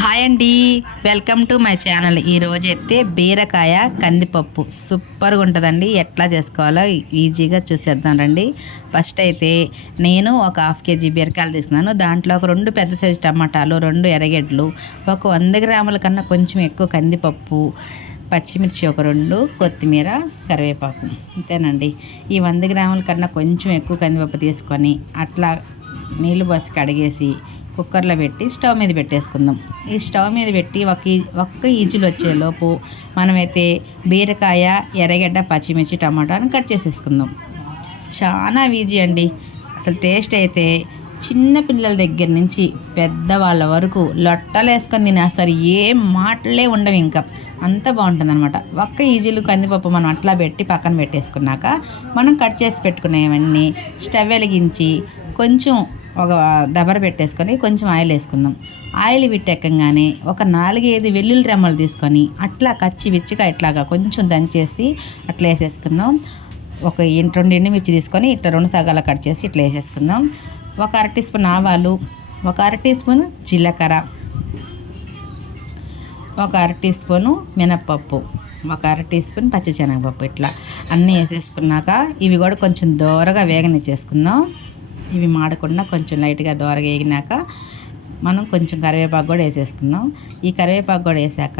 Hi అండి, welcome to my channel. ఈరోజు అయితే బీరకాయ కందిపప్పు సూపర్గా ఉంటుందండి. ఎట్లా చేసుకోవాలో ఈజీగా చూసేద్దాం రండి. ఫస్ట్ అయితే నేను ఒక 1/2 kg బీరకాయలు తీసుకున్నాను. దాంట్లో ఒక 2 పెద్ద సైజు టమాటాలు, 2 ఎర్రగడ్డలు, ఒక 100 గ్రాముల కన్నా కొంచెం ఎక్కువ కందిపప్పు, పచ్చిమిర్చి ఒక 2, కొత్తిమీర, కరివేపాకు. అంతేనండి. ఈ 100 గ్రాముల కన్నా కొంచెం ఎక్కువ కందిపప్పు తీసుకొని అట్లా నీళ్ళు పోసి కడిగేసి కుక్కర్లో పెట్టి స్టవ్ మీద పెట్టేసుకుందాం. ఈ స్టవ్ మీద పెట్టి ఒక్క ఈజీలు వచ్చేలోపు మనమైతే బీరకాయ, ఎర్రగడ్డ, పచ్చిమిర్చి, టమాటాను కట్ చేసేసుకుందాం. చాలా ఈజీ అండి. అసలు టేస్ట్ అయితే చిన్న పిల్లల దగ్గర నుంచి పెద్దవాళ్ళ వరకు లొట్టలు వేసుకొని తినేస్తారు. ఏం మాటలే ఉండవు, ఇంకా అంత బాగుంటుంది అనమాట. ఒక్క ఈజీలు కందిపప్పు మనం అట్లా పెట్టి పక్కన పెట్టేసుకున్నాక మనం కట్ చేసి పెట్టుకునేవన్నీ స్టవ్ వెలిగించి కొంచెం ఒక దబర పెట్టేసుకొని కొంచెం ఆయిల్ వేసుకుందాం. ఆయిల్ విట్టెక్కగానే ఒక 4-5 వెల్లుల్లి రెమ్మలు తీసుకొని అట్లా విచ్చిగా ఇట్లాగా కొంచెం దంచేసి అట్లా వేసేసుకుందాం. ఒక 2 ఎండుమిర్చి తీసుకొని ఇట్లా 2 సగాల కట్ చేసి ఇట్లా వేసేసుకుందాం. ఒక 1/2 టీ స్పూన్ ఆవాలు, ఒక 1/2 టీ స్పూన్ జీలకర్ర, ఒక 1/2 టీ స్పూను మినప్పప్పు, ఒక 1/2 టీ స్పూన్ పచ్చిశనగపప్పు, ఇట్లా అన్నీ వేసేసుకున్నాక ఇవి కూడా కొంచెం దోరగా వేగనిచ్చేసుకుందాం. ఇవి మాడకుండా కొంచెం లైట్గా దోరగా వేగినాక మనం కొంచెం కరివేపాకు కూడా వేసేసుకుందాం. ఈ కరివేపాకు కూడా వేసాక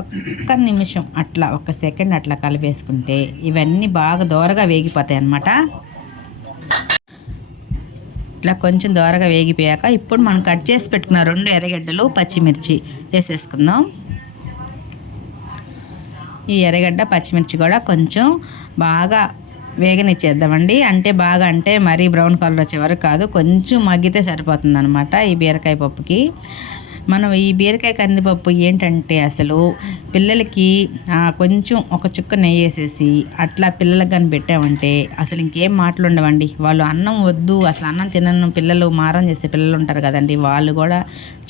ఒక్క నిమిషం అట్లా 1 సెకండ్ అట్లా కలిపేసుకుంటే ఇవన్నీ బాగా దోరగా వేగిపోతాయి అన్నమాట. ఇట్లా కొంచెం దోరగా వేగిపోయాక ఇప్పుడు మనం కట్ చేసి పెట్టుకున్న 2 ఎర్రగడ్డలు, పచ్చిమిర్చి వేసేసుకుందాం. ఈ ఎర్రగడ్డ, పచ్చిమిర్చి కూడా కొంచెం బాగా వేగనిచ్చేద్దామండి. అంటే మరీ బ్రౌన్ కలర్ వచ్చే వరకు కాదు, కొంచెం మగ్గితే సరిపోతుంది అనమాట. ఈ బీరకాయ పప్పుకి మనం ఈ బీరకాయ కందిపప్పు ఏంటంటే అసలు పిల్లలకి కొంచెం ఒక చుక్క నెయ్యి వేసేసి అట్లా పిల్లలకు కానీ పెట్టామంటే అసలు ఇంకేం మాటలు ఉండవండి. వాళ్ళు అన్నం వద్దు, అసలు అన్నం తినను పిల్లలు, మారం చేసే పిల్లలు ఉంటారు కదండి, వాళ్ళు కూడా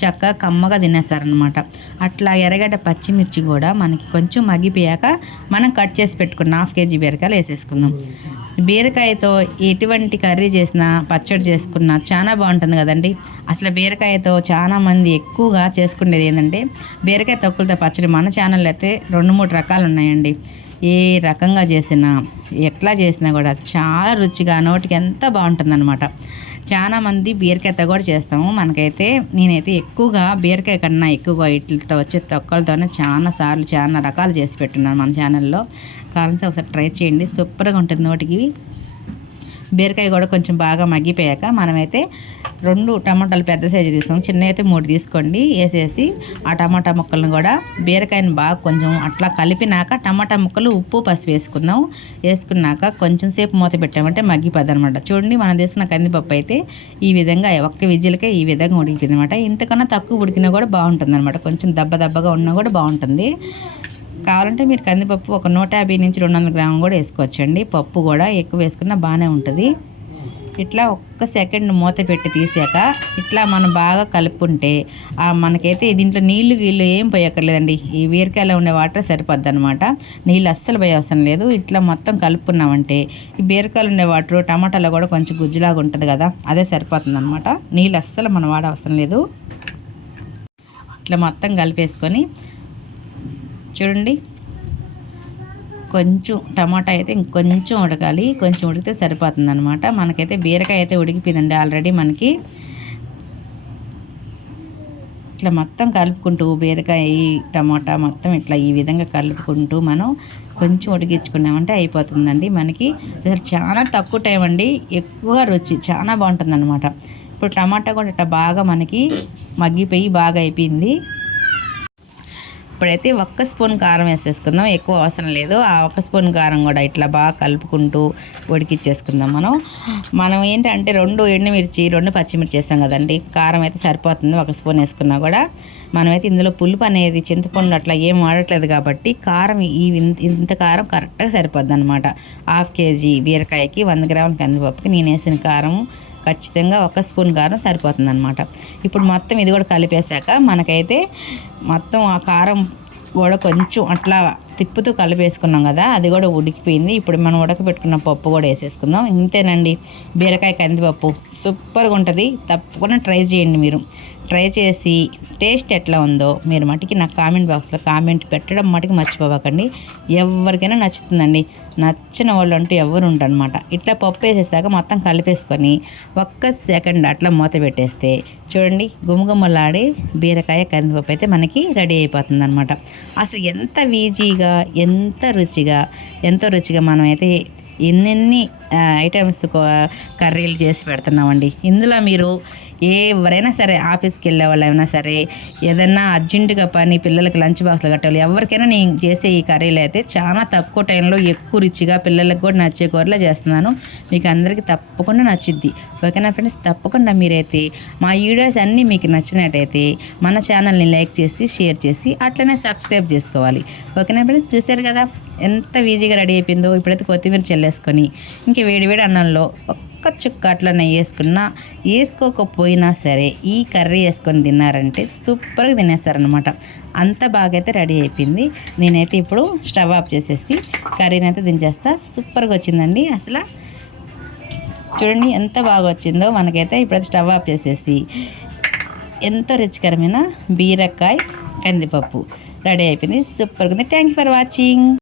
చక్కగా కమ్మగా తినేస్తారనమాట. అట్లా ఎర్రగడ్డ, పచ్చిమిర్చి కూడా మనకి కొంచెం మగ్గిపోయాక మనం కట్ చేసి పెట్టుకున్న 1/2 kg బీరకాయలు వేసేసుకుందాం. బీరకాయతో ఎటువంటి కర్రీ చేసినా, పచ్చడి చేసుకున్నా చాలా బాగుంటుంది కదండి. అసలు బీరకాయతో చాలామంది ఎక్కువగా చేసుకునేది ఏంటంటే బీరకాయ తొక్కులతో పచ్చడి. మన ఛానల్లో అయితే 2-3 రకాలు ఉన్నాయండి. ఏ రకంగా చేసినా, ఎట్లా చేసినా కూడా చాలా రుచిగా నోటికి ఎంత బాగుంటుందన్నమాట. చాలామంది బీరకాయతో కూడా చేస్తాము. నేనైతే ఎక్కువగా బీరకాయ కన్నా ఎక్కువగా వీటితో వచ్చే తొక్కలతోనే చాలా రకాలు చేసి పెట్టున్నాను మన ఛానల్లో. కావాలంటే ఒకసారి ట్రై చేయండి, సూపర్గా ఉంటుంది నోటికి. బీరకాయ కూడా కొంచెం బాగా మగ్గిపోయాక మనమైతే 2 టమాటాలు పెద్ద సైజు తీసుకొని, చిన్న అయితే 3 తీసుకోండి, వేసేసి ఆ టమాటా ముక్కలను కూడా బీరకాయని బాగా కొంచెం అట్లా కలిపినాక టమాటా ముక్కలు, ఉప్పు, పసుపు వేసుకుందాం. వేసుకున్నాక కొంచెం సేపు మూత పెట్టామంటే మగ్గిపోద్ది అనమాట. చూడండి, మనం తీసుకున్న కందిపప్పు అయితే ఈ విధంగా ఒక్క విజిల్కే ఈ విధంగా ఉడికింది అనమాట. ఇంతకన్నా తక్కువ ఉడికినా కూడా బాగుంటుంది అనమాట. కొంచెం దబ్బగా ఉన్నా కూడా బాగుంటుంది. కావాలంటే మీరు కందిపప్పు ఒక 150 నుంచి 200 గ్రాములు కూడా వేసుకోవచ్చండి. పప్పు కూడా ఎక్కువ వేసుకున్నా బాగానే ఉంటుంది. ఇట్లా 1 సెకండ్ మూత పెట్టి తీసాక ఇట్లా మనం బాగా కలుపుకుంటే మనకైతే దీంట్లో నీళ్ళు ఏం పోయక్కర్లేదండి. ఈ బీరకాయలో ఉండే వాటర్ సరిపోద్ది అనమాట. నీళ్ళు అస్సలు పోయే అవసరం లేదు. ఇట్లా మొత్తం కలుపుకున్నామంటే ఈ బీరకాయలు ఉండే వాటర్ టమాటాలో కూడా కొంచెం గుజ్జులాగా ఉంటుంది కదా, అదే సరిపోతుంది అనమాట. నీళ్ళు అస్సలు మనం వాడే అవసరం లేదు. ఇట్లా మొత్తం కలిపేసుకొని చూడండి, కొంచెం టమాటా అయితే ఇంకొంచెం ఉడకాలి, కొంచెం ఉడికితే సరిపోతుంది అనమాట. మనకైతే బీరకాయ అయితే ఉడికిపోయిందండి ఆల్రెడీ. మనకి ఇట్లా మొత్తం కలుపుకుంటూ బీరకాయ, టమాటా మొత్తం ఇట్లా ఈ విధంగా కలుపుకుంటూ మనం కొంచెం ఉడికించుకున్నామంటే అయిపోతుందండి మనకి. చాలా తక్కువ టైం అండి, ఎక్కువ రుచి, చాలా బాగుంటుంది అనమాట. ఇప్పుడు టమాటా కూడా ఇట్లా బాగా మనకి మగ్గిపోయి బాగా అయిపోయింది. ఇప్పుడైతే 1 స్పూన్ కారం వేసేసుకుందాం, ఎక్కువ అవసరం లేదు. ఆ 1 స్పూన్ కారం కూడా ఇట్లా బాగా కలుపుకుంటూ ఉడికిచ్చేసుకుందాం. మనం ఏంటంటే 2 ఎండుమిర్చి, 2 పచ్చిమిర్చి వేస్తాం కదండి, కారం అయితే సరిపోతుంది 1 స్పూన్ వేసుకున్నా కూడా. మనమైతే ఇందులో పులుపు అనేది చింతపండు అట్లా ఏం వాడట్లేదు కాబట్టి కారం ఇంత కారం కరెక్ట్గా సరిపోద్ది అనమాట. 1/2 kg బీరకాయకి 100 గ్రాముల కందిపప్పుకి నేను వేసిన కారం ఖచ్చితంగా 1 స్పూన్ కారం సరిపోతుంది అనమాట. ఇప్పుడు మొత్తం ఇది కూడా కలిపేశాక మనకైతే మొత్తం ఆ కారం కూడా కొంచెం అట్లా తిప్పుతూ కలిపేసుకున్నాం కదా, అది కూడా ఉడికిపోయింది. ఇప్పుడు మనం ఉడకబెట్టుకున్న పప్పు కూడా వేసేసుకుందాం. ఇంతేనండి, బీరకాయ కందిపప్పు సూపర్గా ఉంటుంది. తప్పకుండా ట్రై చేయండి. మీరు ట్రై చేసి టేస్ట్ ఎట్లా ఉందో మీరు మటుకి నాకు కామెంట్ బాక్స్లో కామెంట్ పెట్టడం మటుకు మర్చిపోవకండి. ఎవరికైనా నచ్చుతుందండి. నచ్చిన వాళ్ళు అంటూ ఎవరు ఉంటారనమాట. ఇట్లా పప్పు వేసేసాక మొత్తం కలిపేసుకొని ఒక్క సెకండ్ అట్లా మూత పెట్టేస్తే చూడండి గుమగుమలాడే బీరకాయ కందిపప్పు అయితే మనకి రెడీ అయిపోతుంది అనమాట. అసలు ఎంత ఈజీగా ఎంతో రుచిగా మనం అయితే ఎన్నెన్ని ఐటమ్స్ కర్రీలు చేసి పెడుతున్నామండి. ఇందులో మీరు ఎవరైనా సరే ఆఫీస్కి వెళ్ళే వాళ్ళు అయినా సరే ఏదన్నా అర్జెంటుగా పని పిల్లలకి లంచ్ బాక్స్లో కట్టాలి ఎవరికైనా నేను చేసే ఈ కర్రీలు అయితే చాలా తక్కువ టైంలో ఎక్కువ రుచిగా పిల్లలకు కూడా నచ్చే కూరలో చేస్తున్నాను. మీకు అందరికీ తప్పకుండా నచ్చిద్ది. ఓకేనా ఫ్రెండ్స్, తప్పకుండా మీరైతే మా వీడియోస్ అన్నీ మీకు నచ్చినట్టయితే మన ఛానల్ని లైక్ చేసి షేర్ చేసి అట్లనే సబ్స్క్రైబ్ చేసుకోవాలి. ఓకేనా ఫ్రెండ్స్, చూసారు కదా ఎంత ఈజీగా రెడీ అయిపోయిందో. ఇప్పుడైతే కొత్తిమీర చల్లేసుకొని ఇంక వేడివేడి అన్నంలో ఒక్క చుక్క అట్లా నెయ్యి వేసుకోకపోయినా సరే ఈ కర్రీ వేసుకొని తిన్నారంటే సూపర్గా తినేస్తారనమాట. అంత బాగా అయితే రెడీ అయిపోయింది. నేనైతే ఇప్పుడు స్టవ్ ఆఫ్ చేసేసి కర్రీని అయితే దించేస్తా. సూపర్గా వచ్చిందండి. అసలు చూడండి ఎంత బాగా వచ్చిందో. మనకైతే ఇప్పుడైతే స్టవ్ ఆఫ్ చేసేసి ఎంతో రుచికరమైన బీరకాయ కందిపప్పు రెడీ అయిపోయింది. సూపర్గా ఉంది. Thank you for watching.